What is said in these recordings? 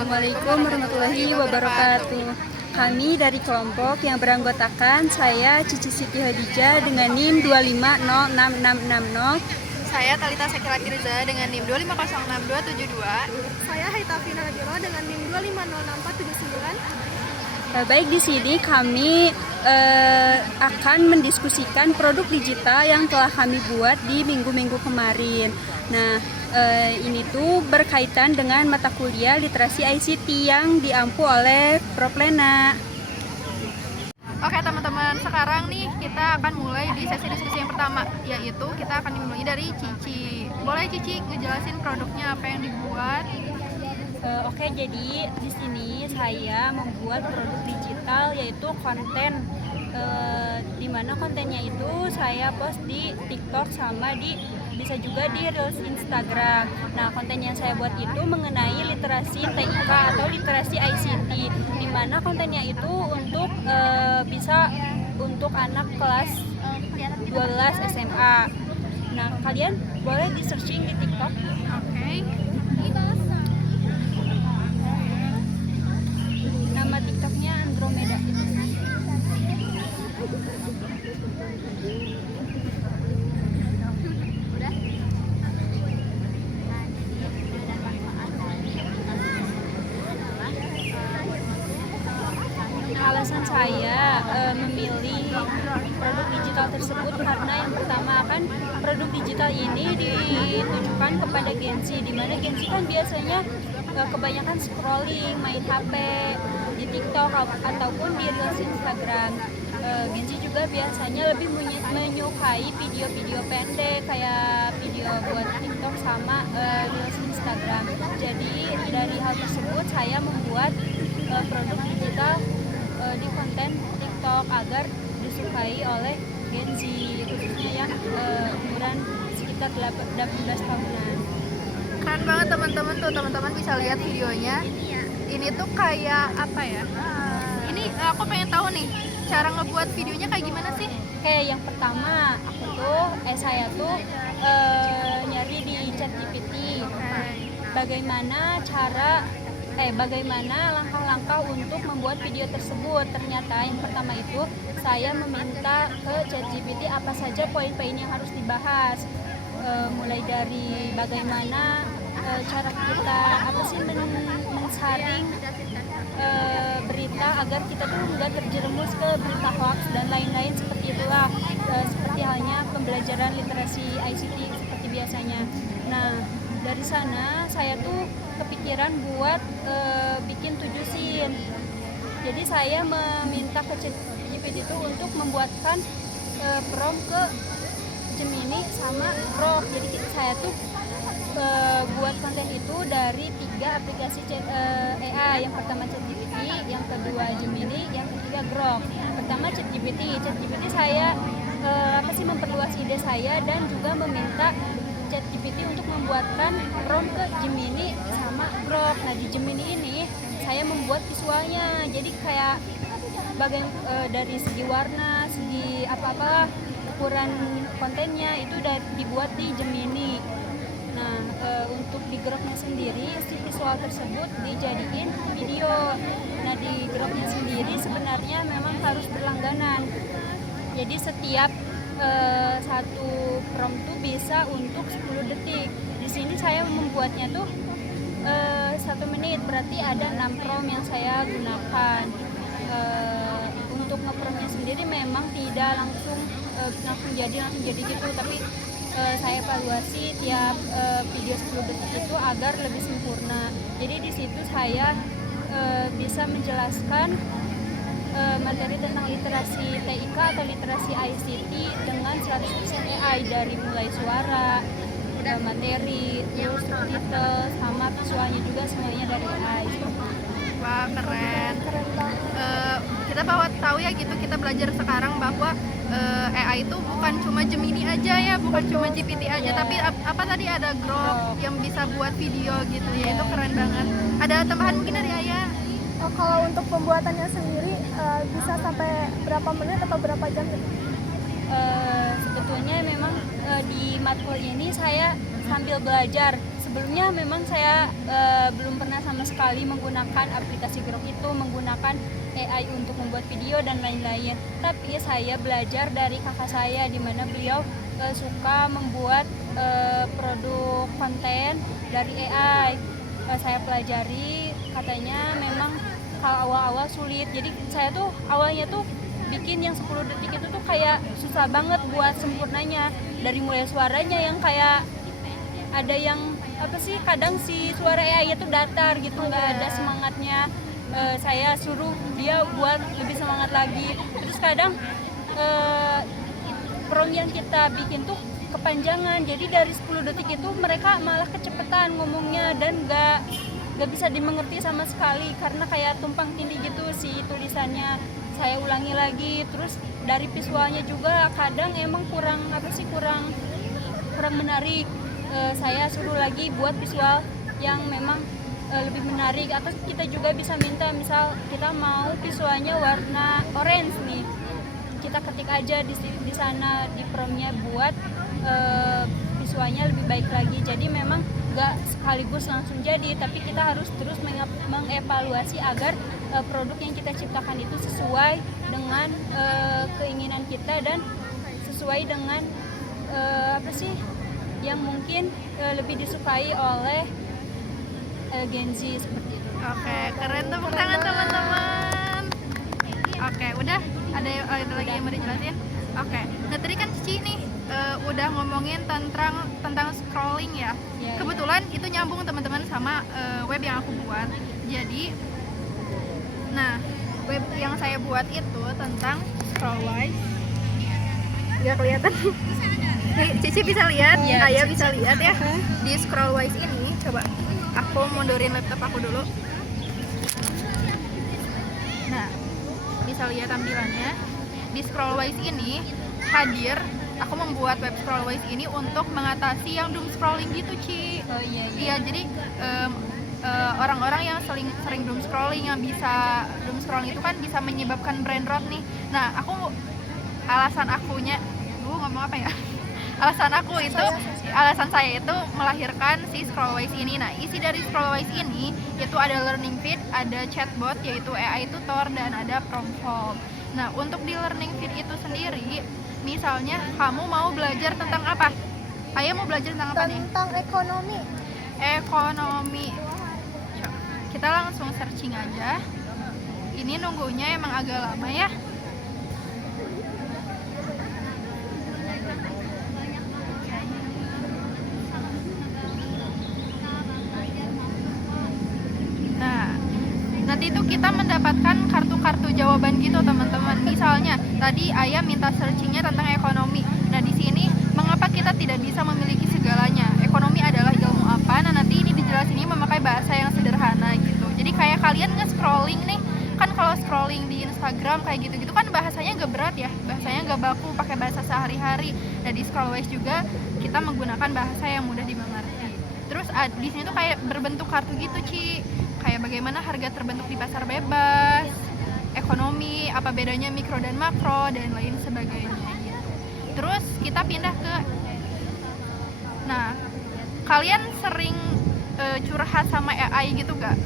Assalamualaikum warahmatullahi wabarakatuh. Kami dari kelompok yang beranggotakan saya Cici Siti Hadijah dengan NIM 2506660. Saya Talita Sekila Firza dengan NIM 2506272. Saya Haitafina Nabila dengan NIM 2506479. Baik, di sini kami akan mendiskusikan produk digital yang telah kami buat di minggu-minggu kemarin. Nah, ini tuh berkaitan dengan mata kuliah literasi ICT yang diampu oleh Prof. Lena. Oke teman-teman, sekarang nih kita akan mulai di sesi diskusi yang pertama, yaitu kita akan dimulai dari Cici. Boleh Cici ngejelasin produknya apa yang dibuat? Oke, jadi di sini saya membuat produk digital yaitu konten, di mana kontennya itu saya post di TikTok sama bisa juga di Reels Instagram. Nah, konten yang saya buat itu mengenai literasi TIK atau literasi ICT, di mana kontennya itu bisa untuk anak kelas 12 SMA. Nah, kalian boleh di searching di TikTok. Oke. Nama TikToknya Andromeda. Alasan saya memilih produk digital tersebut karena yang pertama kan produk digital ini ditujukan kepada Gen Z, di mana Gen Z kan biasanya kebanyakan scrolling, main HP di TikTok ataupun di Reels Instagram. Gen Z juga biasanya lebih menyukai video-video pendek kayak video buat TikTok sama Reels Instagram. Jadi dari hal tersebut saya membuat produk digital di konten TikTok agar disukai oleh Gen Z, khususnya yang umuran sekitar 18 tahunan. Keren banget teman-teman tuh, teman-teman bisa lihat videonya. Ini tuh kayak apa ya? Ini aku pengen tahu nih, cara ngebuat videonya kayak gimana sih? Kayak yang pertama, saya tuh nyari di ChatGPT. Bagaimana langkah-langkah untuk membuat video tersebut. Ternyata yang pertama itu saya meminta ke ChatGPT apa saja poin-poin yang harus dibahas, mulai dari bagaimana cara kita mensaring berita agar kita tuh nggak terjerumus ke berita hoax dan lain-lain seperti itulah, seperti halnya pembelajaran literasi ICT seperti biasanya. Nah, dari sana saya tuh kepikiran buat bikin 7 scene. Jadi saya meminta ke ChatGPT itu untuk membuatkan prompt ke Gemini sama Grok. Jadi saya tuh buat konten itu dari 3 aplikasi AI. Yang pertama ChatGPT, yang kedua Gemini, yang ketiga Grok. Pertama ChatGPT saya memperluas ide saya dan juga meminta ChatGPT untuk membuatkan prompt ke Gemini sama Grok. Nah, di Gemini ini saya membuat visualnya. Jadi kayak dari segi warna, segi apa-apa ukuran kontennya itu dibuat di Gemini. Nah, untuk di Groknya sendiri si visual tersebut dijadiin video. Nah, di Groknya sendiri sebenarnya memang harus berlangganan. Jadi setiap satu prompt tuh bisa untuk 10 detik. Di sini saya membuatnya tuh 1 menit, berarti ada 6 prompt yang saya gunakan. Untuk ngepromnya sendiri memang tidak langsung jadi gitu, tapi saya evaluasi tiap video 10 detik itu agar lebih sempurna. Jadi di situ saya bisa menjelaskan materi tentang literasi TIK atau literasi ICT dengan 100% AI, dari mulai suara, materi, terus subtitle, sama visualnya juga semuanya dari AI. Wah, keren. Kita tahu ya gitu, kita belajar sekarang bahwa AI itu bukan cuma Gemini aja ya, bukan cuma GPT aja, tapi apa tadi ada Grok yang bisa buat video gitu ya. Itu keren banget. Ada tambahan mungkin dari Ayah? Kalau untuk pembuatannya sendiri bisa sampai berapa menit atau berapa jam? Sebetulnya memang di matkul ini saya sambil belajar sebelumnya memang saya belum pernah sama sekali menggunakan aplikasi Grok itu, menggunakan AI untuk membuat video dan lain-lain. Tapi saya belajar dari kakak saya, di mana beliau suka membuat produk konten dari AI. Saya pelajari, katanya memang kalau awal-awal sulit. Jadi saya tuh awalnya tuh bikin yang 10 detik itu tuh kayak susah banget buat sempurnanya. Dari mulai suaranya yang kayak ada yang apa sih, kadang si suara AI-nya tuh datar gitu, nggak ada semangatnya. Saya suruh dia buat lebih semangat lagi. Terus kadang prompt yang kita bikin tuh kepanjangan, jadi dari 10 detik itu mereka malah kecepatan ngomongnya dan nggak bisa dimengerti sama sekali karena kayak tumpang tindih gitu si tulisannya. Saya ulangi lagi. Terus dari visualnya juga kadang emang kurang menarik. Saya suruh lagi buat visual yang memang lebih menarik. Atau kita juga bisa minta, misal kita mau visualnya warna orange nih, kita ketik aja di sana di promptnya buat visualnya lebih baik lagi. Jadi memang nggak sekaligus langsung jadi, tapi kita harus terus mengevaluasi agar produk yang kita ciptakan itu sesuai dengan keinginan kita dan sesuai dengan yang mungkin lebih disukai oleh Gen Z seperti itu. Oke, keren, tepuk tangan teman-teman. Oke, udah ada lagi yang mau dijelasin? Oke, nah tadi kan Cici nih udah ngomongin tentang scrolling ya. Ya, Kebetulan itu nyambung teman-teman sama web yang aku buat. Jadi, nah web yang saya buat itu tentang scrollwise. Nggak kelihatan. Cici bisa lihat, Ya, Ayah bisa lihat ya. Di scrollwise ini, coba aku mundurin laptop aku dulu. Nah, bisa lihat tampilannya. Di scrollwise ini hadir, aku membuat web scrollwise ini untuk mengatasi yang doom scrolling gitu, Ci. Oh iya. Iya, jadi orang-orang yang sering doom scrolling, yang bisa doom scrolling itu kan bisa menyebabkan brain rot nih. Nah, alasan saya itu melahirkan si scrollwise ini. Nah, isi dari scrollwise ini itu ada learning feed, ada chatbot yaitu AI tutor, dan ada prompt form. Nah, untuk di learning feed itu sendiri, misalnya kamu mau belajar tentang apa? Ayah mau belajar tentang apa nih? Tentang ekonomi. Kita langsung searching aja. Ini nunggunya emang agak lama ya. Nah, nanti itu kita mendapatkan kartu-kartu jawaban gitu teman-teman. Misalnya tadi Ayah minta searchingnya tentang ekonomi. Nah, di sini mengapa kita tidak bisa memiliki segalanya? Ekonomi adalah ilmu apa? Nah, nanti ini dijelasinnya memakai bahasa yang sederhana gitu. Jadi kayak kalian nge-scrolling nih, kan kalau scrolling di Instagram kayak gitu-gitu kan bahasanya nggak berat ya, bahasanya nggak baku, pakai bahasa sehari-hari. Nah, di Scrollwise juga kita menggunakan bahasa yang mudah dimengerti. Terus di sini tuh kayak berbentuk kartu gitu, Ci. Kayak bagaimana harga terbentuk di pasar bebas, ekonomi, apa bedanya mikro dan makro, dan lain sebagainya gitu. Terus kita pindah ke, nah kalian sering curhat sama AI gitu gak?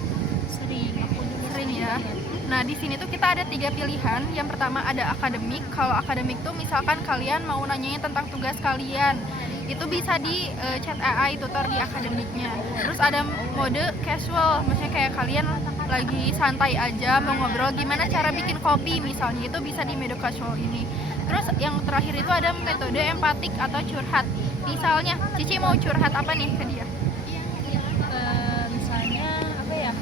Sering ya. Nah, di sini tuh kita ada 3 pilihan. Yang pertama ada akademik. Kalau akademik tuh misalkan kalian mau nanyain tentang tugas kalian, itu bisa di chat AI tutor di akademiknya. Terus ada mode casual, maksudnya kayak kalian lagi santai aja mau ngobrol gimana cara bikin kopi misalnya, itu bisa di mode casual ini. Terus yang terakhir itu ada metode empatik atau curhat. Misalnya Cici mau curhat apa nih ke dia? Misalnya apa ya?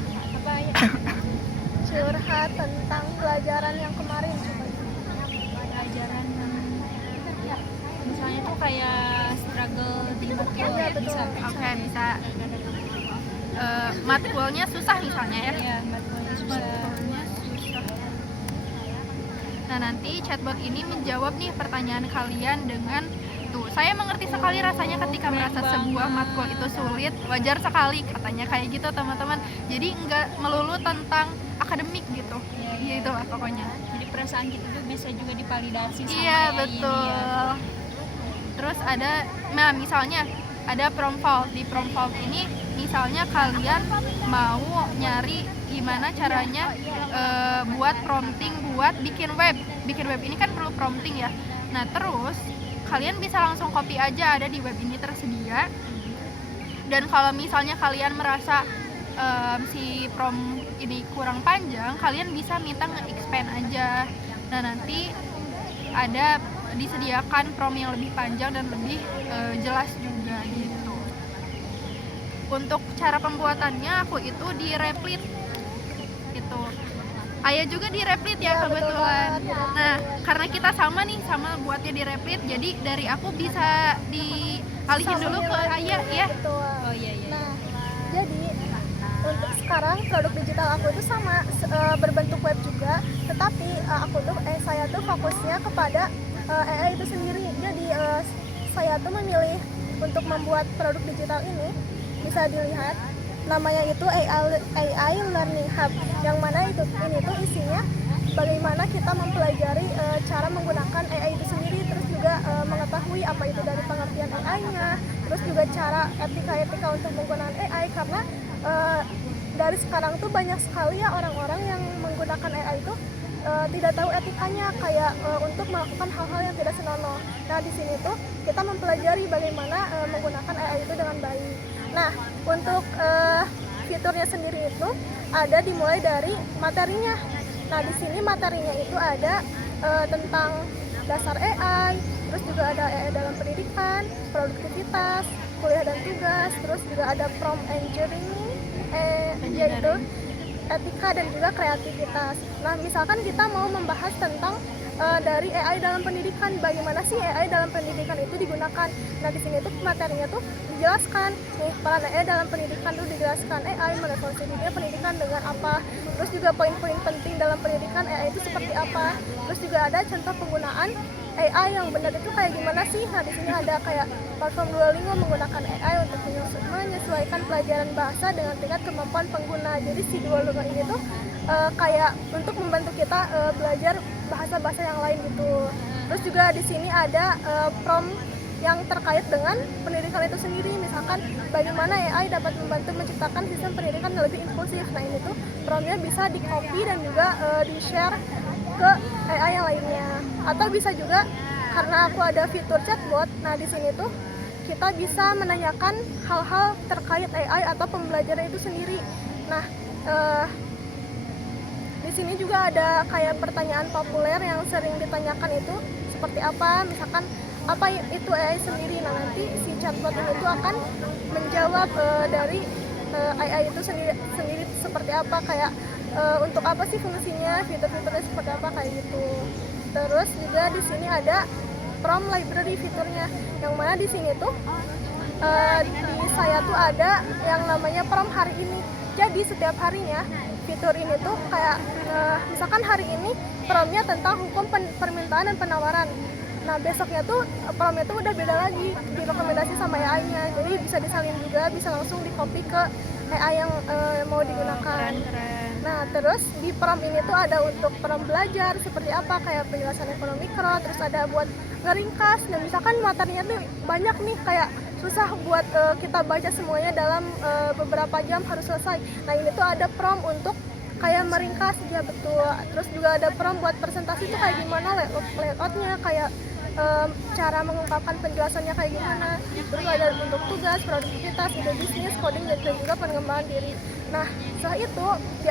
Curhat tentang pelajaran yang kemarin. Pelajaran ya, misalnya tuh kayak struggle di matkul Iya, betul. bisa. Oke, bisa. Matkulnya susah misalnya ya. Iya, matkulnya susah. Matkulnya susah. Nah, nanti chatbot ini menjawab nih pertanyaan kalian dengan tuh, saya mengerti sekali rasanya ketika merasa sebuah matkul itu sulit, wajar sekali katanya kayak gitu teman-teman. Jadi nggak melulu tentang akademik gitu. Gitu lah pokoknya. Jadi perasaan kita tuh bisa juga divalidasi sama Iya, AI betul. ini ya. Terus ada, nah misalnya ada prompt vault. Di prompt vault ini misalnya kalian mau nyari gimana caranya buat prompting buat bikin web. Bikin web ini kan perlu prompting ya. Nah, terus kalian bisa langsung copy aja, ada di web ini tersedia. Dan kalau misalnya kalian merasa si prompt ini kurang panjang, kalian bisa minta nge-expand aja. Nah, nanti ada disediakan prompt yang lebih panjang dan lebih jelas juga gitu. Untuk cara pembuatannya aku itu di Replit gitu. Ayah juga di Replit ya kebetulan. Nah, karena kita sama buatnya di Replit, jadi dari aku bisa dialihin dulu ke Ayah ya. Betul. iya. Nah, jadi untuk sekarang produk digital aku itu sama berbentuk web juga, tetapi saya tuh fokusnya kepada AI itu sendiri. Jadi saya tuh memilih untuk membuat produk digital ini, bisa dilihat namanya itu AI Learning Hub, yang mana ini tuh isinya bagaimana kita mempelajari cara menggunakan AI itu sendiri, terus juga mengetahui apa itu dari pengertian AI-nya, terus juga cara etika untuk menggunakan AI, karena dari sekarang tuh banyak sekali ya orang-orang yang menggunakan AI itu tidak tahu etikanya, kayak untuk melakukan hal-hal yang tidak senonoh. Nah, di sini tuh kita mempelajari bagaimana menggunakan AI itu dengan baik. Nah, untuk fiturnya sendiri itu ada dimulai dari materinya. Nah, di sini materinya itu ada tentang dasar AI, terus juga ada AI dalam pendidikan, produktivitas, kuliah dan tugas, terus juga ada prompt engineering, yaitu etika dan juga kreativitas. Nah, misalkan kita mau membahas tentang dari AI dalam pendidikan, bagaimana sih AI dalam pendidikan itu digunakan. Nah, di sini tuh materinya tuh dijelaskan nih, peran AI dalam pendidikan tuh dijelaskan, AI merevolusi dunia pendidikan dengan apa, terus juga poin-poin penting dalam pendidikan AI itu seperti apa, terus juga ada contoh penggunaan AI yang benar itu kayak gimana sih. Nah, di sini ada kayak platform Duolingo menggunakan AI untuk menyesuaikan pelajaran bahasa dengan tingkat kemampuan pengguna. Jadi si Duolingo ini tuh kayak untuk membantu kita belajar bahasa-bahasa yang lain gitu. Terus juga di sini ada prompt yang terkait dengan pendidikan itu sendiri. Misalkan bagaimana AI dapat membantu menciptakan sistem pendidikan yang lebih inklusif. Nah, ini tuh promptnya bisa di-copy dan juga di-share ke AI yang lainnya. Atau bisa juga karena aku ada fitur chatbot. Nah, di sini tuh kita bisa menanyakan hal-hal terkait AI atau pembelajaran itu sendiri. Nah, di sini juga ada kayak pertanyaan populer yang sering ditanyakan itu seperti apa, misalkan apa itu AI sendiri. Nah, nanti si chatbot itu akan menjawab dari AI itu sendiri seperti apa, kayak untuk apa sih fungsinya, fitur-fiturnya seperti apa, kayak gitu. Terus juga di sini ada prompt library fiturnya, yang mana di sini tuh di saya tuh ada yang namanya prompt hari ini. Jadi setiap harinya fitur ini tuh kayak misalkan hari ini promptnya tentang hukum permintaan dan penawaran. Nah, besoknya tuh promptnya tuh udah beda lagi, direkomendasi sama AI-nya. Jadi bisa disalin juga, bisa langsung di-copy ke AI yang mau digunakan. Nah, terus di prompt ini tuh ada untuk prompt belajar seperti apa, kayak penjelasan ekonomi mikro, terus ada buat ngeringkas. Dan misalkan materinya tuh banyak nih, kayak susah buat kita baca semuanya dalam beberapa jam harus selesai. Nah, ini tuh ada prompt untuk kayak meringkas, ya betul. Terus juga ada prompt buat presentasi tuh kayak gimana layoutnya, kayak cara mengungkapkan penjelasannya kayak gimana. Terus ada untuk tugas, produktivitas, ide bisnis, coding, dan juga pengembangan diri. Nah, setelah itu di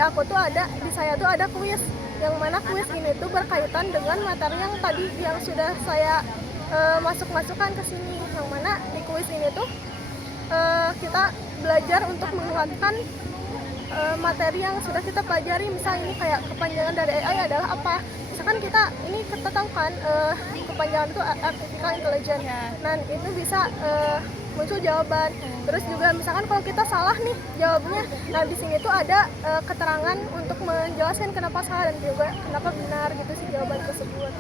saya tuh ada kuis, yang mana kuis ini tuh berkaitan dengan materi yang tadi yang sudah saya masukkan ke sini. Yang mana di kuis ini tuh kita belajar untuk menguatkan materi yang sudah kita pelajari. Misal ini kayak kepanjangan dari AI adalah apa. Misalkan kita tahu kan kepanjangan itu artificial intelligence. Nah, itu bisa muncul jawaban. Terus juga misalkan kalau kita salah nih jawabnya, nah di sini tuh ada keterangan untuk menjelaskan kenapa salah dan juga kenapa benar gitu sih jawaban tersebut.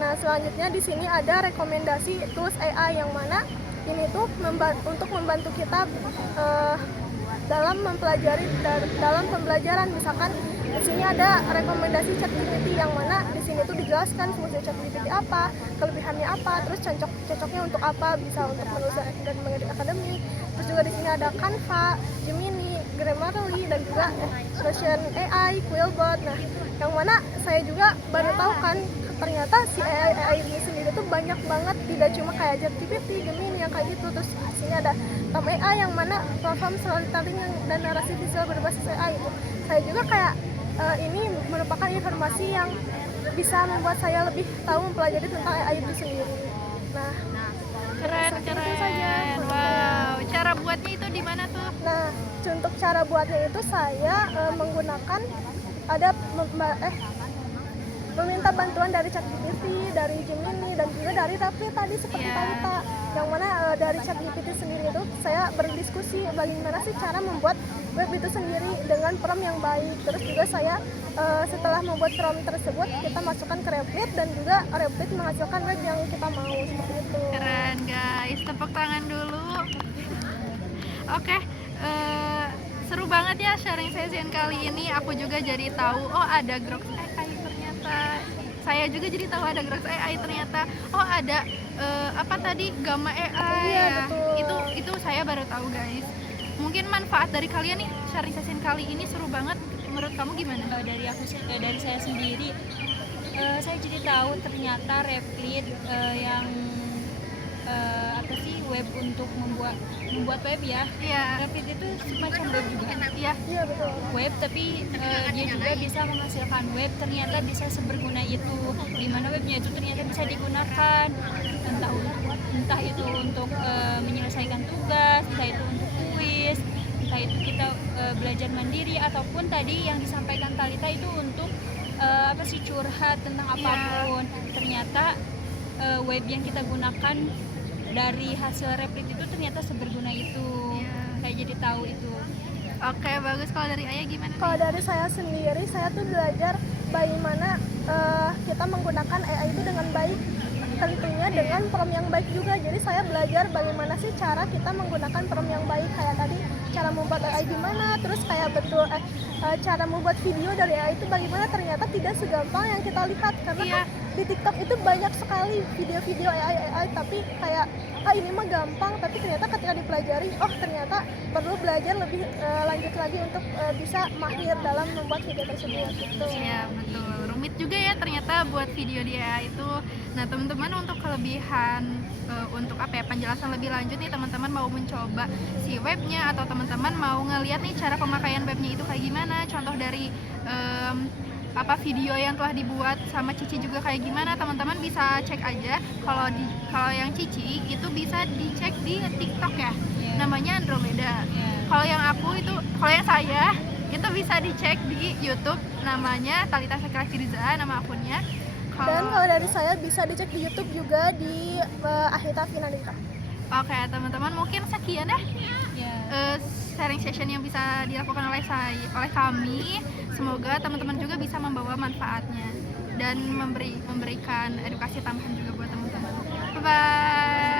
Nah, selanjutnya di sini ada rekomendasi tools AI, yang mana ini tuh untuk membantu kita dalam mempelajari dalam pembelajaran. Misalkan di sini ada rekomendasi ChatGPT yang mana di sini tuh dijelaskan fungsi ChatGPT apa, kelebihannya apa, terus cocoknya untuk apa, bisa untuk menulis dan mengedit akademik. Terus juga di sini ada Canva, Gemini, Grammarly, dan juga Expression AI, Quillbot. Nah, yang mana saya juga baru tahu kan ternyata si AI ini sendiri tuh banyak banget, tidak cuma kayak ChatGPT, Gemini yang kayak gitu. Terus di sini ada Tom AI yang mana platform storytelling dan narasi visual berbasis AI itu. Saya juga kayak ini merupakan informasi yang bisa membuat saya lebih tahu mempelajari tentang AI itu sendiri. Nah, Keren. itu saja. Wow, cara buatnya itu di mana tuh? Nah, untuk cara buatnya itu saya menggunakan ada meminta bantuan dari ChatGPT, dari Gemini, dan juga dari Replit tadi seperti Talita. Yang mana dari ChatGPT sendiri itu saya berdiskusi bagaimana sih cara membuat web itu sendiri dengan prompt yang baik. Terus juga saya setelah membuat prompt tersebut kita masukkan ke Replit dan juga Replit menghasilkan web yang kita mau seperti itu. Keren guys, tepuk tangan dulu. Oke, seru banget ya sharing session kali ini. Aku juga jadi tahu, oh ada Grox AI ternyata. Saya juga jadi tahu ada Grox AI ternyata. Oh ada apa tadi Gamma AI Iya, ya. betul. Itu saya baru tahu guys. Mungkin manfaat dari kalian nih sharing session kali ini seru banget. Menurut kamu gimana? Dari saya sendiri, saya jadi tahu ternyata Replit yang apa sih, web untuk membuat web ya. Iya. Replit itu semacam web juga. Iya. Iya, betul. Web, tapi dia juga bisa menghasilkan web. Ternyata bisa seberguna itu, dimana webnya itu ternyata bisa digunakan entah itu untuk menyelesaikan tugas, entah itu untuk kuis, entah itu kita belajar mandiri, ataupun tadi yang disampaikan Talita itu untuk apa sih, curhat tentang apapun. Ternyata web yang kita gunakan dari hasil Replit itu ternyata seberguna itu. Saya jadi tahu itu. Oke, bagus. Kalau dari Ayah gimana? Kalau dari saya sendiri, saya tuh belajar bagaimana kita menggunakan AI itu dengan baik, tentunya dengan prompt yang baik juga. Jadi saya belajar bagaimana sih cara kita menggunakan prompt yang baik, kayak tadi cara membuat AI gimana, terus kayak cara membuat video dari AI itu bagaimana. Ternyata tidak segampang yang kita lihat, karena kan di TikTok itu banyak sekali video-video AI, tapi kayak ini mah gampang, tapi ternyata ketika dipelajari, oh ternyata perlu belajar lebih lanjut lagi untuk bisa mahir dalam membuat video tersebut gitu. Iya, betul. Rumit juga ya ternyata buat video di AI itu. Nah, teman-teman, untuk kelebihan untuk apa ya, penjelasan lebih lanjut nih, teman-teman mau mencoba si webnya atau teman-teman mau ngeliat nih cara pemakaian webnya itu kayak gimana, contoh dari video yang telah dibuat sama Cici juga kayak gimana, teman-teman bisa cek aja. Kalau yang Cici itu bisa dicek di TikTok ya, namanya Andromeda. Kalau yang saya itu bisa dicek di YouTube, namanya Talita Sakila Firza, nama akunnya. Dan kalau dari saya bisa dicek di YouTube juga di Ahita Finalita. Oke, teman-teman, mungkin sekian ya sharing session yang bisa dilakukan oleh kami. Semoga teman-teman juga bisa membawa manfaatnya dan memberikan edukasi tambahan juga buat teman-teman. Bye bye.